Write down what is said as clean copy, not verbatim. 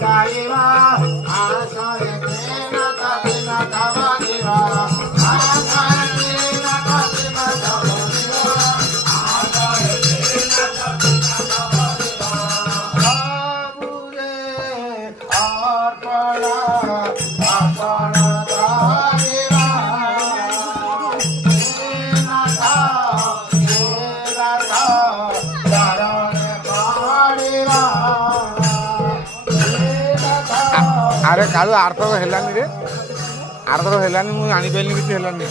गाईवा आशाय केन कदिन तव दिवा आशाय केन कदिन तव दिवा आशाय केन कदिन तव दिवा प्रभुरे अर्पण अर्पण गाईवा अरे कालू आरथर हेलानी रे आरथर हेलानी मु आनी पाइली किछ हेलानी।